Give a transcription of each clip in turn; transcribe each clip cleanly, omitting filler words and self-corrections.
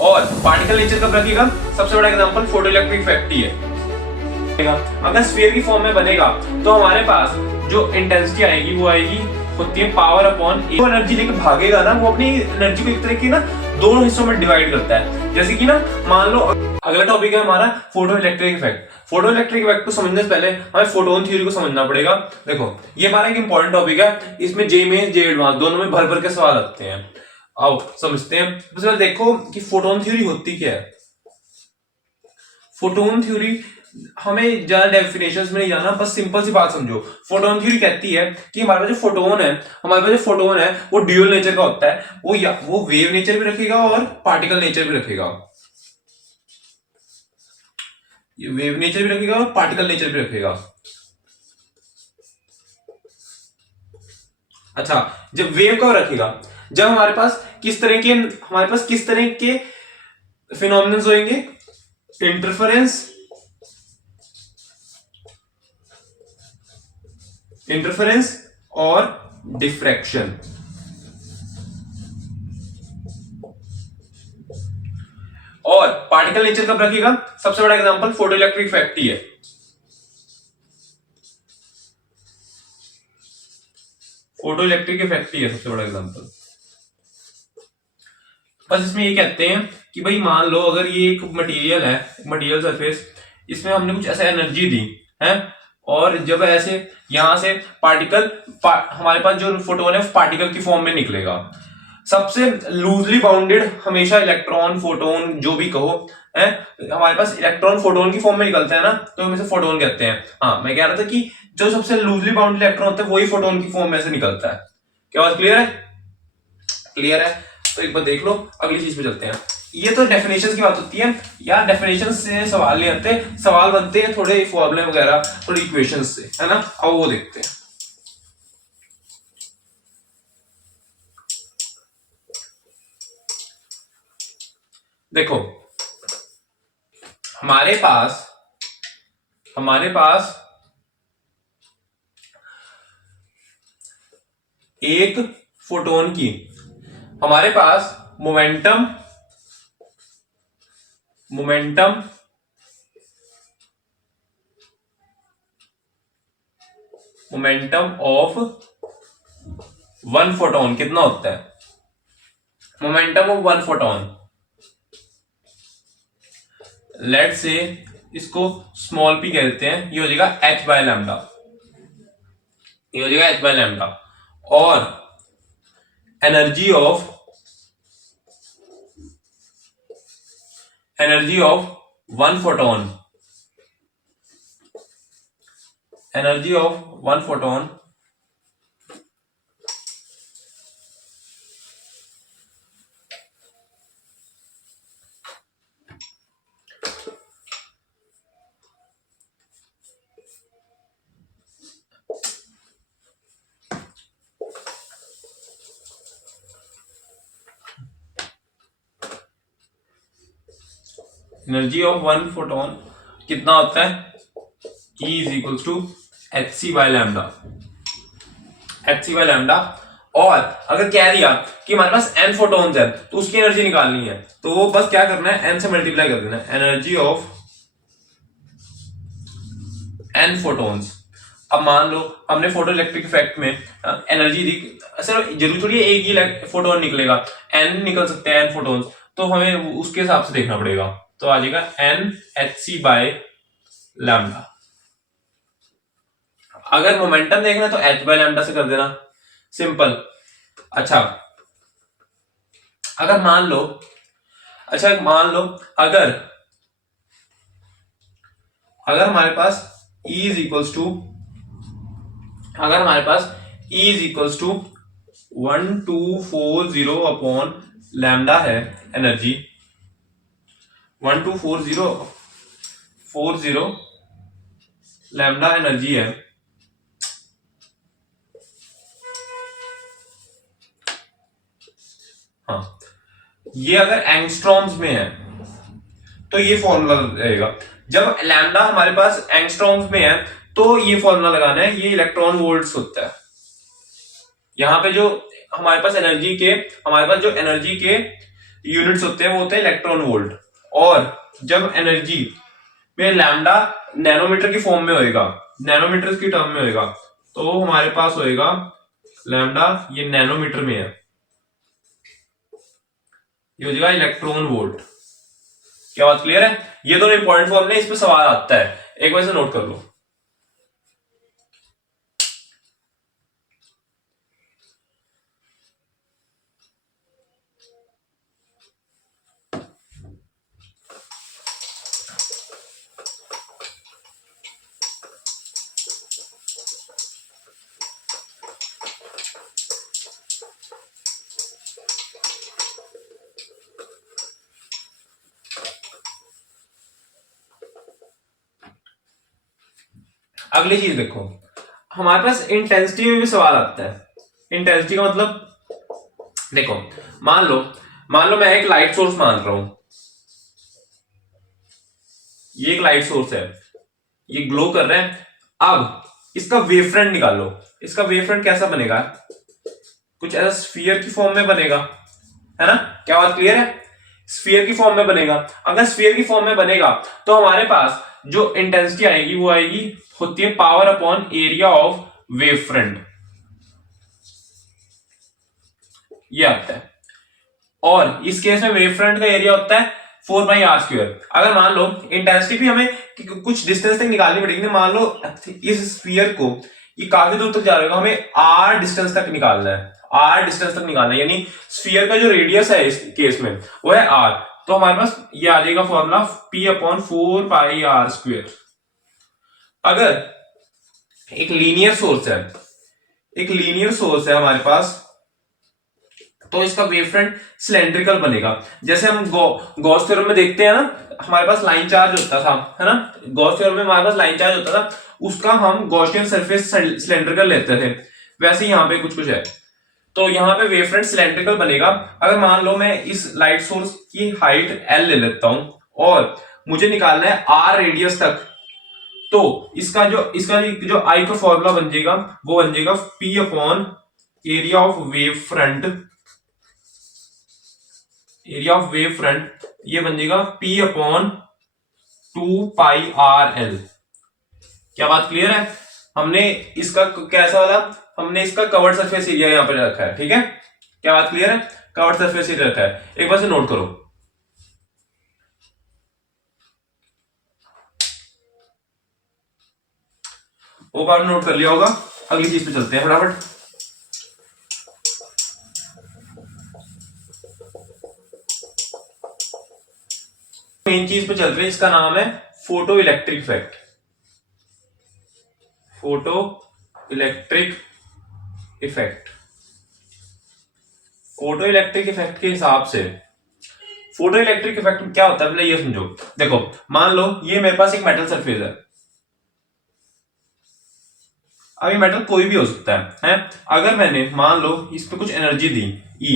और particle nature कब रखेगा? सबसे बड़ा एग्जांपल फोटो इलेक्ट्रिक इफेक्ट ही है। अगर स्फीयर की फॉर्म में बनेगा तो हमारे पास जो इंटेंसिटी आएगी वो आएगी होती है पावर अपॉन जो एनर्जी लेके भागेगा ना, वो अपनी एनर्जी को एक तरह की ना दोनों हिस्सों में डिवाइड करता है। जैसे कि ना मान लो अगला टॉपिक है हमारा photo electric effect. Photo electric effect को समझने से पहले हमें फोटोन थ्योरी को समझना पड़ेगा। देखो ये हमारा एक इंपॉर्टेंट टॉपिक है, इसमें जे में जे एडवांस दोनों में भर भर के सवाल आते हैं। आओ समझते हैं। सबसे पहले देखो कि फोटोन थ्योरी होती क्या है। फोटोन थ्योरी हमें ज्यादा डेफिनेशंस में नहीं जाना, बस सिंपल सी बात समझो। फोटोन थ्योरी कहती है कि हमारे पास जो फोटोन है वो ड्यूअल नेचर का होता है। वो वेव नेचर भी रखेगा और पार्टिकल नेचर भी रखेगा। ये वेव नेचर भी रखेगा और पार्टिकल नेचर भी रखेगा। अच्छा, जब वेव कब रखेगा? जब हमारे पास किस तरह के फिनोमिनन्स होंगे? इंटरफेरेंस और डिफ्रैक्शन। और पार्टिकल नेचर कब रखेगा? सबसे बड़ा एग्जांपल फोटो इलेक्ट्रिक इफेक्ट ही है। फोटो इलेक्ट्रिक इफेक्ट ही है सबसे बड़ा एग्जांपल। बस इसमें ये कहते हैं कि भाई मान लो अगर ये एक मटेरियल सरफेस, इसमें हमने कुछ ऐसा एनर्जी दी है और जब ऐसे यहां से हमारे पास जो फोटोन है पार्टिकल की फॉर्म में निकलेगा। सबसे लूजली बाउंडेड हमेशा इलेक्ट्रॉन फोटोन जो भी कहो है, हमारे पास इलेक्ट्रॉन फोटोन की फॉर्म में निकलता है ना, तो हम इसे फोटोन कहते हैं। हाँ, मैं कह रहा था कि जो सबसे लूजली बाउंडेड इलेक्ट्रॉन होता है वही फोटोन की फॉर्म में से निकलता है। क्या बात क्लियर है? क्लियर है तो एक बार देख लो, अगली चीज पे चलते हैं। ये तो डेफिनेशन की बात होती है यार, डेफिनेशन से सवाल नहीं आते, सवाल बनते हैं थोड़े फॉर्मूले वगैरह, थोड़ी इक्वेशन से, है ना। अब वो देखते हैं। देखो हमारे पास एक फोटोन की हमारे पास मोमेंटम ऑफ वन फोटोन कितना होता है? Momentum of one photon, let say इसको स्मॉल p कह देते हैं, ये हो जाएगा h बाय लैम्डा। और एनर्जी ऑफ वन फोटोन कितना होता है? E is equal to hc by lambda. और अगर कह दिया कि हमारे पास n फोटोन्स है तो उसकी एनर्जी निकालनी है, तो वो बस क्या करना है, n से मल्टीप्लाई कर देना है, एनर्जी ऑफ n फोटोन्स। अब मान लो हमने फोटो इलेक्ट्रिक इफेक्ट में एनर्जी दी, सिर्फ जरूरी थोड़ी एक ही फोटोन निकलेगा, n निकल सकते हैं n फोटोन्स, तो हमें उसके हिसाब से देखना पड़ेगा। तो आ जाएगा n hc बाय लैम्डा। अगर मोमेंटम देखना तो h बाय लैम्डा से कर देना, सिंपल। अच्छा अगर मान लो अगर हमारे पास E is equals to 1240 upon lambda है एनर्जी, 1240 लैम्डा एनर्जी है। हाँ, ये अगर एंगस्ट्रॉम्स में है तो ये फॉर्मूला रहेगा। जब लैम्डा हमारे पास एंगस्ट्रॉम्स में है तो ये फॉर्मूला लगाना है, ये इलेक्ट्रॉन वोल्ट्स होता है। यहाँ पे जो हमारे पास एनर्जी के यूनिट्स होते हैं वो होते हैं इलेक्ट्रॉन वोल्ट। और जब एनर्जी में लैम्डा नैनोमीटर की फॉर्म में होएगा, नैनोमीटर की टर्म में होएगा, तो हमारे पास होएगा लैम्डा, ये नैनोमीटर में है, ये हो जाएगा इलेक्ट्रॉन वोल्ट। क्या बात क्लियर है? ये दोनों इंपॉर्टेंट फॉर्मूले, इस पे सवाल आता है, एक बार से नोट कर लो। अगली चीज देखो, हमारे पास इंटेंसिटी में भी सवाल आता है। इंटेंसिटी का मतलब देखो, मान लो मैं एक लाइट सोर्स मान रहा हूं, ये एक लाइट सोर्स है, ये ग्लो कर रहा है। अब इसका वेवफ्रंट निकालो, इसका वेवफ्रंट कैसा बनेगा? कुछ ऐसा स्फीयर की फॉर्म में बनेगा, है ना? क्या बात क्लियर है? स्फीयर की फॉर्म में बनेगा। अगर स्फीयर की फॉर्म में बनेगा तो हमारे पास जो इंटेंसिटी आएगी वो आएगी, होती है power upon area of wave front, ये आता है। और इस केस में वेव फ्रंट का एरिया होता है 4 πr²। अगर मान लो इंटेंसिटी भी हमें कुछ डिस्टेंस तक निकालनी पड़ेगी, मान लो इस स्फीयर को ये काफी दूर तक जा रहा है, हमें r डिस्टेंस तक निकालना है, r डिस्टेंस तक निकालना है, यानी स्फीयर का जो रेडियस है इस केस में वो है r। तो हमारे पास ये आ जाएगा फॉर्मूला p अपॉन 4 πr²। अगर एक लीनियर सोर्स है, एक लीनियर सोर्स है हमारे पास, तो इसका वेवफ्रंट सिलेंड्रिकल बनेगा। जैसे हम गॉस थ्योरम में देखते हैं ना, हमारे पास लाइन चार्ज होता था, है ना? गॉस थ्योरम में हमारे पास लाइन चार्ज होता था, उसका हम गॉसियन सरफेस सिलेंड्रिकल लेते थे, वैसे ही यहाँ पे कुछ है। तो यहाँ पे वेवफ्रंट सिलेंड्रिकल बनेगा। अगर मान लो मैं इस लाइट सोर्स की हाइट l ले लेता हूं और मुझे निकालना है r रेडियस तक, तो इसका जो I का फॉर्मूला बन जाएगा वो बन जाएगा P upon area of wave front, area of wave front ये बन जाएगा P अपॉन 2πrl। क्या बात क्लियर है? हमने इसका कैसा वाला, हमने इसका कवर्ड सरफेस एरिया यहां पर रखा है, ठीक है? क्या बात क्लियर है? कवर्ड सरफेस एरिया रखा है, एक बार से नोट करो। वो बार नोट कर लिया होगा, अगली चीज पे चलते हैं फटाफट। मेन चीज पे चल रहे हैं, इसका नाम है photo electric effect. Photo electric effect, photo electric effect के हिसाब से फोटो इलेक्ट्रिक इफेक्ट क्या होता है पहले ये समझो। देखो मान लो ये मेरे पास एक मेटल सरफेस है, अब ये मेटल कोई भी हो सकता है? अगर मैंने मान लो इस पे कुछ एनर्जी दी E,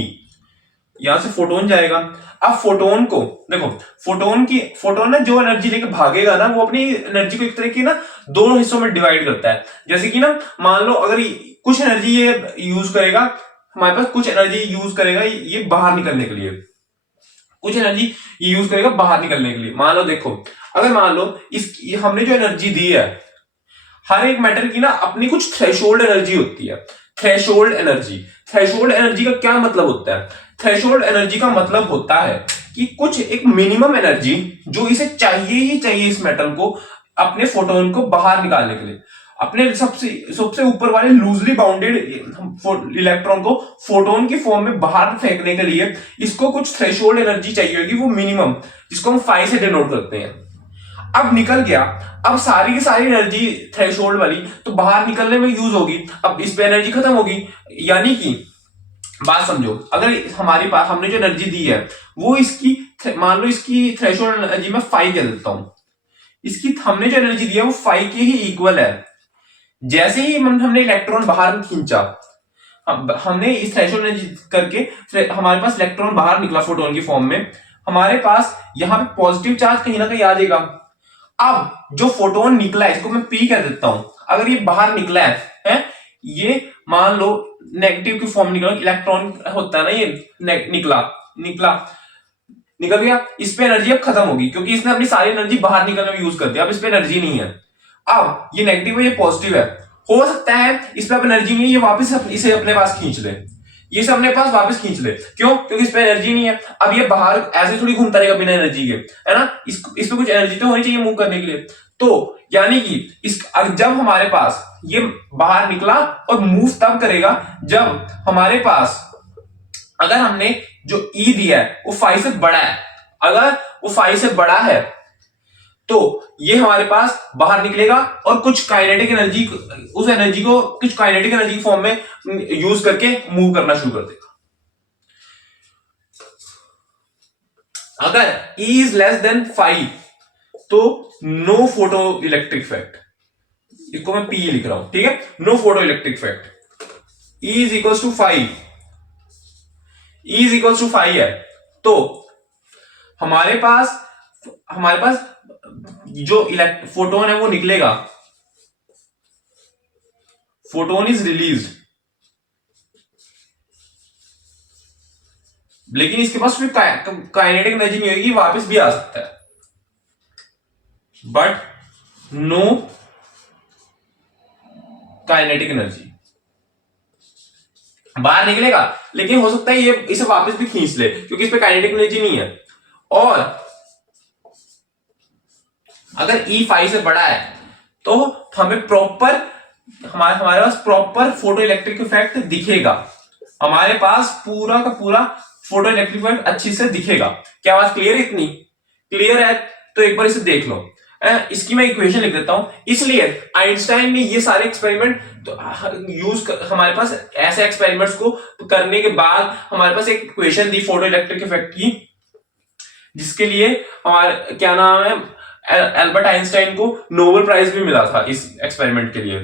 यहां से फोटोन जाएगा। अब फोटोन को देखो, फोटोन ना जो एनर्जी लेके भागेगा ना, वो अपनी एनर्जी को एक तरह की ना दोनों हिस्सों में डिवाइड करता है। जैसे कि ना मान लो अगर कुछ एनर्जी ये यूज करेगा, हमारे पास कुछ एनर्जी यूज करेगा ये बाहर निकलने के लिए, कुछ एनर्जी ये यूज करेगा बाहर निकलने के लिए। मान लो देखो, अगर मान लो हमने जो एनर्जी दी है, हर एक मेटल की ना अपनी कुछ थ्रेशोल्ड एनर्जी होती है। थ्रेशोल्ड एनर्जी का क्या मतलब होता है? थ्रेशोल्ड एनर्जी का मतलब होता है कि कुछ एक मिनिमम एनर्जी जो इसे चाहिए ही चाहिए इस मेटल को अपने फोटोन को बाहर निकालने के लिए, अपने सबसे ऊपर वाले लूजली बाउंडेड इलेक्ट्रॉन को फोटोन की फॉर्म में बाहर फेंकने के लिए इसको कुछ थ्रेशोल्ड एनर्जी चाहिए होगी, वो मिनिमम, जिसको हम 5 से डिनोट करते हैं। अब निकल गया, अब सारी की सारी एनर्जी थ्रेशोल्ड वाली तो बाहर निकलने में यूज होगी, अब इस पे एनर्जी खत्म होगी। यानी कि बात समझो, अगर हमारे पास हमने जो एनर्जी दी है वो इसकी मान लो इसकी थ्रेशोल्ड एनर्जी में 5 दे देता हूं, इसकी हमने जो एनर्जी दी है वो 5 के ही इक्वल है। जैसे ही हमने इलेक्ट्रॉन बाहर खींचा, अब हमने इस थ्रेशोल्ड एनर्जी करके हमारे पास इलेक्ट्रॉन बाहर निकला फोटोन की फॉर्म में, हमारे पास यहां पे पॉजिटिव चार्ज कहीं ना कहीं आ जाएगा। अब जो फोटोन निकला है इसको मैं पी कह देता हूं। अगर ये बाहर निकला है ये मान लो नेगेटिव की फॉर्म निकला, इलेक्ट्रॉन होता है ना, ये निकला, निकल गया, इस पे एनर्जी अब खत्म होगी क्योंकि इसने अपनी सारी एनर्जी बाहर निकलने में यूज कर दिया, अब इस पे एनर्जी नहीं है। अब ये नेगेटिव है, ये पॉजिटिव है, हो सकता है इस पे अब एनर्जी नहीं है, ये वापस इसे अपने पास खींच ले, ये से अपने पास वापस खींच ले, क्यों? क्योंकि इस पे एनर्जी नहीं है। अब ये बाहर ऐसे थोड़ी घूमता रहेगा बिना एनर्जी के, है ना, इस पे कुछ एनर्जी तो होनी चाहिए मूव करने के लिए। तो यानी कि जब हमारे पास ये बाहर निकला और मूव तब करेगा जब हमारे पास, अगर हमने जो ई दिया है वो 5 से बड़ा है, अगर वो 5 से बड़ा है तो ये हमारे पास बाहर निकलेगा और कुछ काइनेटिक एनर्जी, उस एनर्जी को कुछ काइनेटिक एनर्जी फॉर्म में यूज करके मूव करना शुरू कर देगा। अगर E इज लेस देन 5 तो नो फोटो इलेक्ट्रिक इफेक्ट, इसको मैं P लिख रहा हूं, ठीक है, no photo electric effect. E is equal to 5, E is equal to 5 है तो हमारे पास जो फोटोन है वो निकलेगा, फोटोन इज रिलीज, लेकिन इसके पास फिर काइनेटिक एनर्जी नहीं होगी, वापस भी आ सकता है, बट नो काइनेटिक एनर्जी। बाहर निकलेगा लेकिन हो सकता है ये इसे वापस भी खींच ले क्योंकि इस पे काइनेटिक एनर्जी नहीं है। और अगर E 5 से बड़ा है तो हमें प्रॉपर, हमारे पास प्रॉपर फोटो इलेक्ट्रिक इफेक्ट दिखेगा, हमारे पास पूरा का पूरा फोटो इलेक्ट्रिक इफेक्ट अच्छी से दिखेगा। क्या बात क्लियर है? इतनी क्लियर है तो एक बार इसे देख लो। इसकी मैं इक्वेशन लिख देता हूं। इसलिए आइंस्टाइन ने ये सारे एक्सपेरिमेंट तो हमारे पास ऐसे एक्सपेरिमेंट्स को करने के बाद हमारे पास एक इक्वेशन दी फोटो इलेक्ट्रिक इफेक्ट की, जिसके लिए हमारे क्या नाम है, एल्बर्ट आइंस्टाइन को नोबेल प्राइज भी मिला था इस एक्सपेरिमेंट के लिए।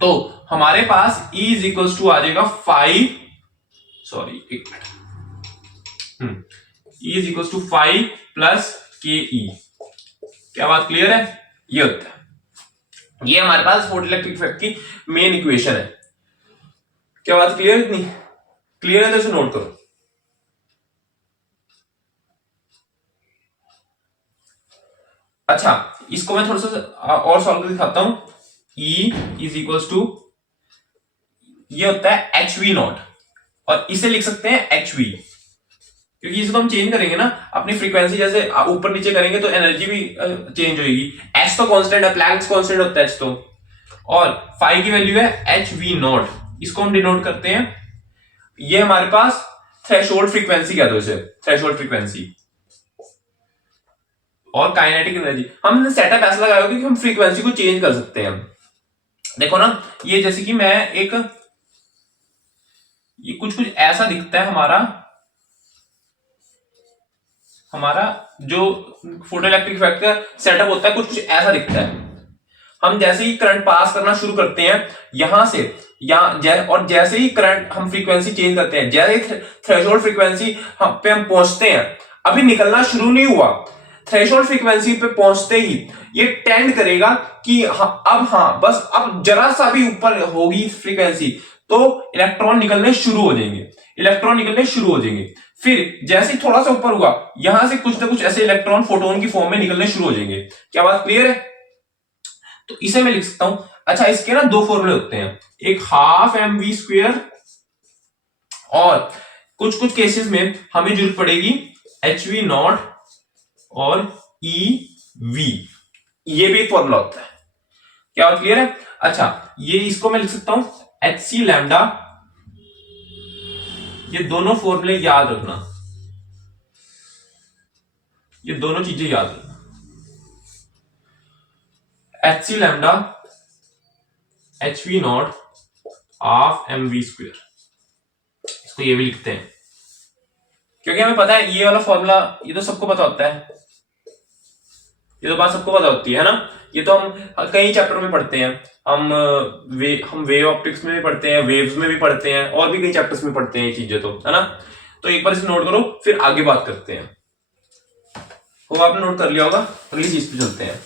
तो हमारे पास E इज इक्वल टू आ जाएगा 5, सॉरी एक minute, E is equal to 5 plus K E. क्या बात क्लियर है? ये होता है, ये हमारे पास फोटो इलेक्ट्रिक इफेक्ट की मेन इक्वेशन है। क्या बात क्लियर? इतनी क्लियर है तो इसे नोट करो। अच्छा, इसको मैं थोड़ा सा और सॉल्व करके दिखाता हूं। E इज इक्वल टू, ये होता है HV नॉट, और इसे लिख सकते हैं HV, क्योंकि इसको हम चेंज करेंगे ना अपनी फ्रीक्वेंसी, जैसे ऊपर नीचे करेंगे तो एनर्जी भी चेंज होगी। H तो कांस्टेंट है, प्लैंक्स कांस्टेंट होता है H तो, और फाई की वैल्यू है HV नॉट, इसको हम डिनोट करते हैं, ये हमारे पास थ्रेशोल्ड फ्रीक्वेंसी कह दो इसे, थ्रेशोल्ड फ्रीक्वेंसी। और काइनेटिक एनर्जी हमने सेटअप ऐसा लगाया कि हम फ्रीक्वेंसी को चेंज कर सकते हैं। देखो ना, ये जैसे कि मैं एक, ये कुछ ऐसा दिखता है हमारा जो फोटो इलेक्ट्रिक इफेक्ट का सेटअप होता है, कुछ ऐसा दिखता है। हम जैसे ही करंट पास करना शुरू करते हैं यहां से और जैसे ही करंट हम फ्रीक्वेंसी चेंज करते हैं, जैसे ही थ्रेशोल्ड फ्रीक्वेंसी पे हम पहुंचते हैं, अभी निकलना शुरू नहीं हुआ, थ्रेशोल्ड फ्रीक्वेंसी पे पहुंचते ही ये टेंड करेगा कि बस अब जरा सा भी ऊपर होगी फ्रीक्वेंसी तो इलेक्ट्रॉन निकलने शुरू हो जाएंगे, फिर जैसे ही थोड़ा सा ऊपर हुआ यहां से कुछ ना कुछ ऐसे इलेक्ट्रॉन फोटोन की फॉर्म में निकलने शुरू हो जाएंगे। क्या बात क्लियर है? तो इसे मैं लिख सकता हूं। अच्छा, इसके ना दो फॉर्मूले होते हैं, एक हाफ mv², और कुछ केसेस में हमें जरूरत पड़ेगी HV नॉट और EV, ये भी एक फॉर्मूला होता है। क्या बात क्लियर है? अच्छा, ये इसको मैं लिख सकता हूं HC लैम्डा, ये दोनों फॉर्मूले याद रखना, ये दोनों चीजें याद रखना, HC lambda HV not half mv², इसको ये भी लिखते हैं क्योंकि हमें पता है ये वाला फॉर्मूला, ये तो सबको पता होता है, ये तो बात सबको पता होती है ना, ये तो हम कई चैप्टर में पढ़ते हैं, हम वेव ऑप्टिक्स में भी पढ़ते हैं, वेव्स में भी पढ़ते हैं, और भी कई चैप्टर्स में पढ़ते हैं ये चीजें, तो है ना। तो एक बार इसे नोट करो फिर आगे बात करते हैं। तो आपने नोट कर लिया होगा, अगली चीज पे चलते हैं।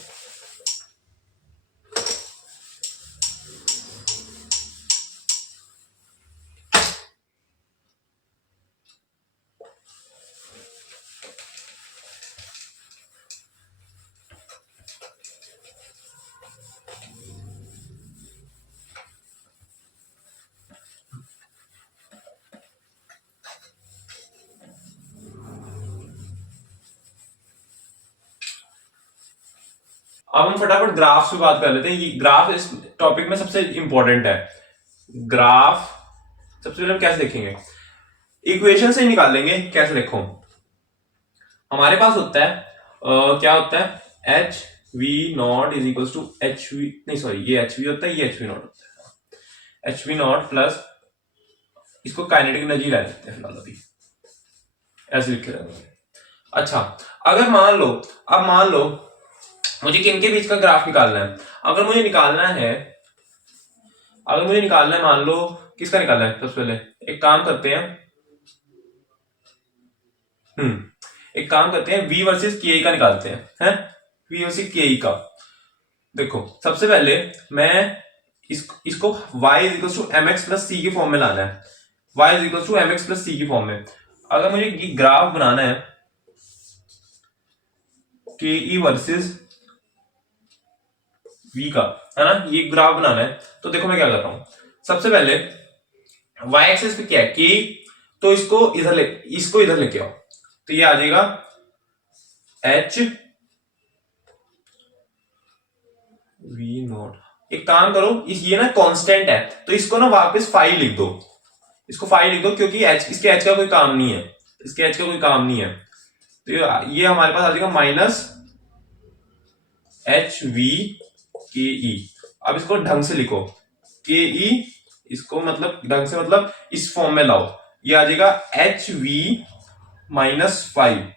अब हम फटाफट ग्राफ पे बात कर लेते हैं। ये ग्राफ इस टॉपिक में सबसे इंपॉर्टेंट है। ग्राफ सबसे पहले हम कैसे देखेंगे, इक्वेशन से ही निकाल लेंगे। कैसे देखो, हमारे पास होता है क्या होता है, H V nought is equal to H V, नहीं सॉरी, ये एच वी होता है, ये एच वी नॉट होता है। एच वी नॉट प्लस, इसको काइनेटिक एनर्जी ले लेते हैं फिलहाल अभी, ऐसे लिखे रहेंगे। अच्छा, अगर मान लो, अब मान लो मुझे किन के बीच का ग्राफ निकालना है। अगर मुझे निकालना है, मान लो किसका निकालना है, सबसे पहले एक काम करते हैं, V वर्सेस के का निकालते हैं, V वर्सेस के का। देखो सबसे पहले मैं इसको y is equal to M X plus C के फॉर्म में लाना है, y is equal to M X plus C के फॉर्म में। अगर मुझे ग्राफ बनाना है के ई वर्सेस v का, है ना, ये ग्राफ बनाना है, तो देखो मैं क्या कर रहा हूं। सबसे पहले y एक्सिस पे क्या है, के, तो इसको इधर लेके आओ, तो ये आ जाएगा h v नॉट। एक काम करो, ये ना कांस्टेंट है, तो इसको ना वापस फाई लिख दो, क्योंकि इसके h का कोई काम नहीं है, तो ये हमारे पास आ जाएगा माइनस एच वी के ई। अब इसको ढंग से लिखो, के ई, इसको मतलब ढंग से, मतलब इस फॉर्म में लाओ, ये आ जाएगा एच वी माइनस फाइव।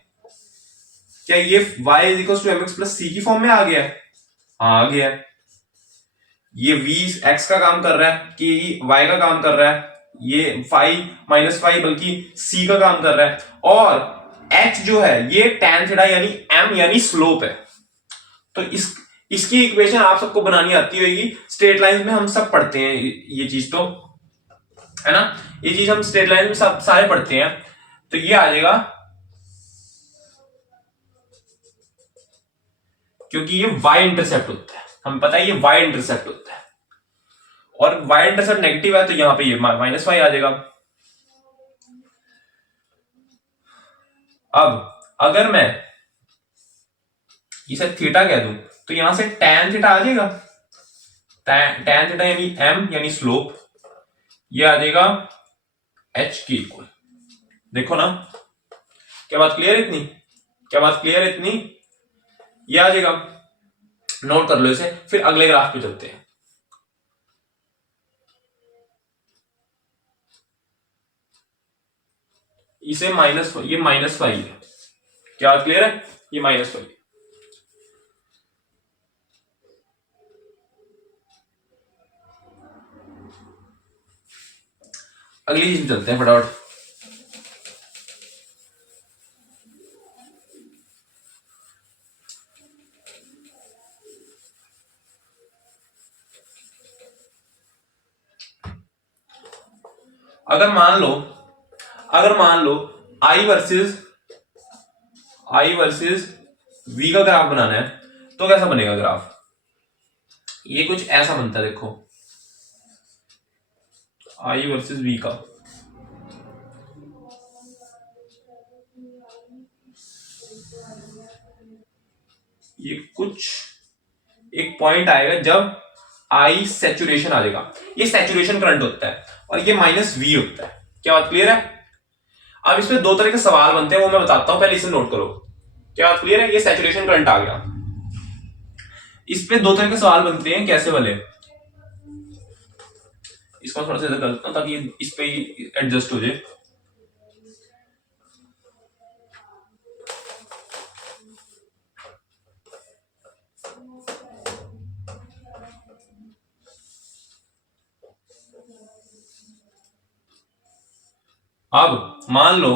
क्या ये y is equal to M X plus C की फॉर्म में आ गया है? हाँ आ गया है। ये v x का काम कर रहा है, कि y का काम कर रहा है, ये फाइव माइनस फाइव बल्कि c का काम कर रहा है, और h जो है ये tan थीटा यानी m यानी स्लोप है। तो इसकी इक्वेशन आप सबको बनानी आती होगी, स्ट्रेट लाइन में हम सब पढ़ते हैं ये चीज, तो है ना, ये चीज हम स्ट्रेट लाइन में सब सारे पढ़ते हैं। तो ये आ जाएगा, क्योंकि ये y इंटरसेप्ट होता है, हमें पता है ये y इंटरसेप्ट होता है, और y इंटरसेप्ट नेगेटिव है, तो यहां पे ये माइनस वाई आ जाएगा। अब अगर मैं इसे थीटा कह दूं, तो यहां से tan थीटा आ जाएगा, tan थीटा यानी m यानी स्लोप, ये आ जाएगा h के इक्वल। देखो ना, क्या बात क्लियर है इतनी, ये आ जाएगा, नोट कर लो इसे, फिर अगले ग्राफ पे चलते हैं। इसे ये माइनस फाइव है, क्या बात क्लियर है, ये माइनस फाइव। अगली चीज चलते हैं फटाफट। अगर मान लो I वर्सेस V का ग्राफ बनाना है, तो कैसा बनेगा ग्राफ, ये कुछ ऐसा बनता है। देखो I वर्सेस V का, ये कुछ एक पॉइंट आएगा जब I सैचुरेशन आ जाएगा, ये सैचुरेशन करंट होता है, और ये माइनस V होता है। क्या बात क्लियर है? अब इसमें दो तरह के सवाल बनते हैं, वो मैं बताता हूं, पहले इसे नोट करो। क्या बात क्लियर है? ये सैचुरेशन करंट आ गया। इस पे दो तरह के सवाल बनते हैं, कैसे वाले, इसको थोड़ा सा इधर कर देता हूं ताकि इस पे एडजस्ट हो जाए। अब मान लो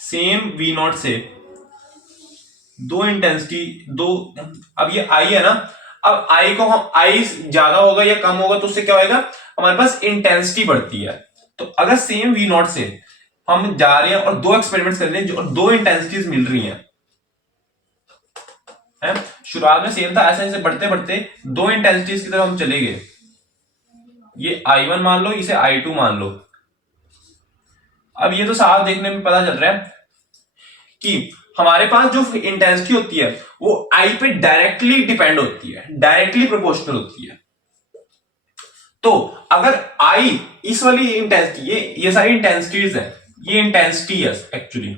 सेम V नॉट से दो इंटेंसिटी, अब ये I है ना, अब I को हम I ज्यादा होगा या कम होगा तो उससे क्या होगा, हमारे पास इंटेंसिटी बढ़ती है। तो अगर सेम V नॉट से हम जा रहे हैं और दो एक्सपेरिमेंट्स कर रहे हैं और दो इंटेंसिटीज मिल रही हैं, शुरुआत में सेम था, ऐसे ऐसे बढ़ते बढ़ते दो इंटेंसिटीज की तरफ हम चले गए। ये I1 मान लो, इसे I2 मान लो। अब ये तो साफ देखने में पता चल रहा है कि हमारे पास जो इंटेंसिटी होती है वो आई पे डायरेक्टली डिपेंड होती है, डायरेक्टली प्रोपोर्शनल होती है। तो अगर आई इस वाली इंटेंसिटी, ये सारी इंटेंसिटीज है, ये इंटेंसिटी है एक्चुअली,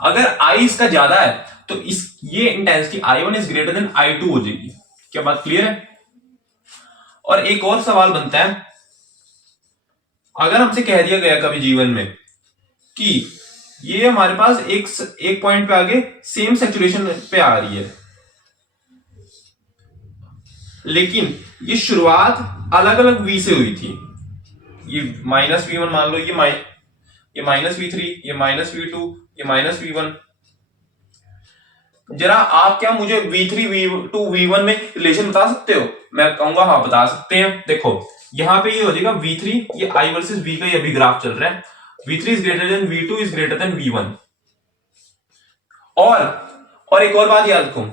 अगर आई इसका ज्यादा है तो ये intensity I1 is greater than I2 हो जाएगी। क्या बात क्लियर है? और एक और सवाल बनता है, अगर हमसे कह दिया गया कभी जीवन में कि ये हमारे पास एक पॉइंट पे आगे सेम सैचुरेशन पे आ रही है, लेकिन ये शुरुआत अलग अलग V से हुई थी, ये -V1 मान लो, ये -V3, ये -V2, ये -V1। जरा आप क्या मुझे V3, V2, V1 में रिलेशन बता सकते हो? मैं कहूंगा हाँ बता सकते हैं। देखो यहां पे ये हो जाएगा V3, ये I वर्सेस V का ये अभी ग्राफ चल रहा है, V3 is greater than V2 is greater than V1। और एक और बात याद रखो,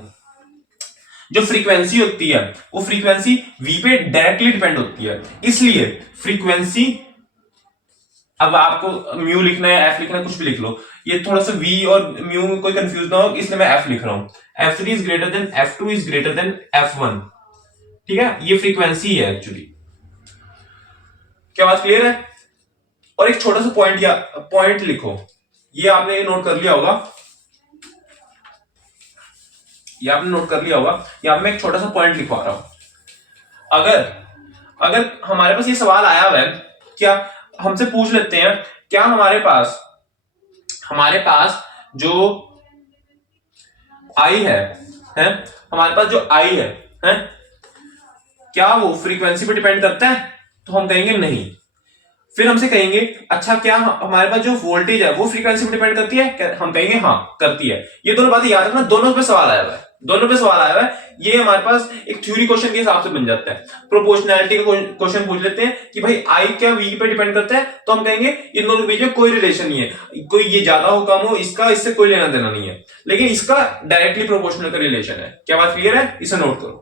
जो फ्रीक्वेंसी होती है वो फ्रीक्वेंसी V पे डायरेक्टली डिपेंड होती है, इसलिए फ्रीक्वेंसी, अब आपको म्यू लिखना है, एफ लिखना है, कुछ भी लिख लो, ये थोड़ा सा V और म्यू में कोई कंफ्यूज ना हो, इसलिए मैं एफ लिख रहा हूं। F3 is greater than F2 is greater than F1, ठीक है, ये फ्रीक्वेंसी है एक्चुअली। क्या बात क्लियर है? और एक छोटा सा पॉइंट लिखो, ये आपने नोट कर लिया होगा, यहां मैं एक छोटा सा पॉइंट लिखवा रहा हूं। अगर हमारे पास ये सवाल आया हुआ है, क्या हमसे पूछ लेते हैं, क्या हमारे पास जो आई है, हमारे पास जो आई है, क्या वो फ्रीक्वेंसी पे डिपेंड करता है? तो हम कहेंगे नहीं। फिर हमसे कहेंगे अच्छा क्या हमारे पास जो वोल्टेज है वो फ्रीक्वेंसी पे डिपेंड करती है? हम कहेंगे हाँ करती है। ये दोनों बातें याद रखना, दोनों पे सवाल आया हुआ है, ये हमारे पास एक थ्योरी क्वेश्चन के हिसाब से बन जाता है। प्रोपोर्शनैलिटी का क्वेश्चन पूछ लेते हैं कि भाई आई क्या वी पे डिपेंड करता है, तो हम कहेंगे इन दोनों के बीच में कोई रिलेशन नहीं है, कोई ये ज्यादा हो कम हो इससे कोई लेना देना नहीं है, लेकिन इसका डायरेक्टली प्रोपोर्शनल का रिलेशन है। क्या बात क्लियर है? इसे नोट करो।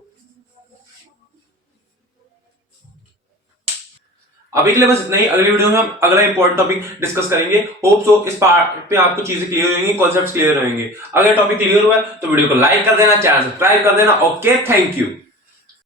अभी के लिए बस इतना ही, अगली वीडियो में हम अगला इंपॉर्टेंट टॉपिक डिस्कस करेंगे। होप सो इस पार्ट पे आपको चीजें क्लियर होंगी, कॉन्सेप्ट्स क्लियर होंगे। अगर टॉपिक क्लियर हुआ है तो वीडियो को लाइक कर देना, चैनल सब्सक्राइब कर देना। Okay, thank you.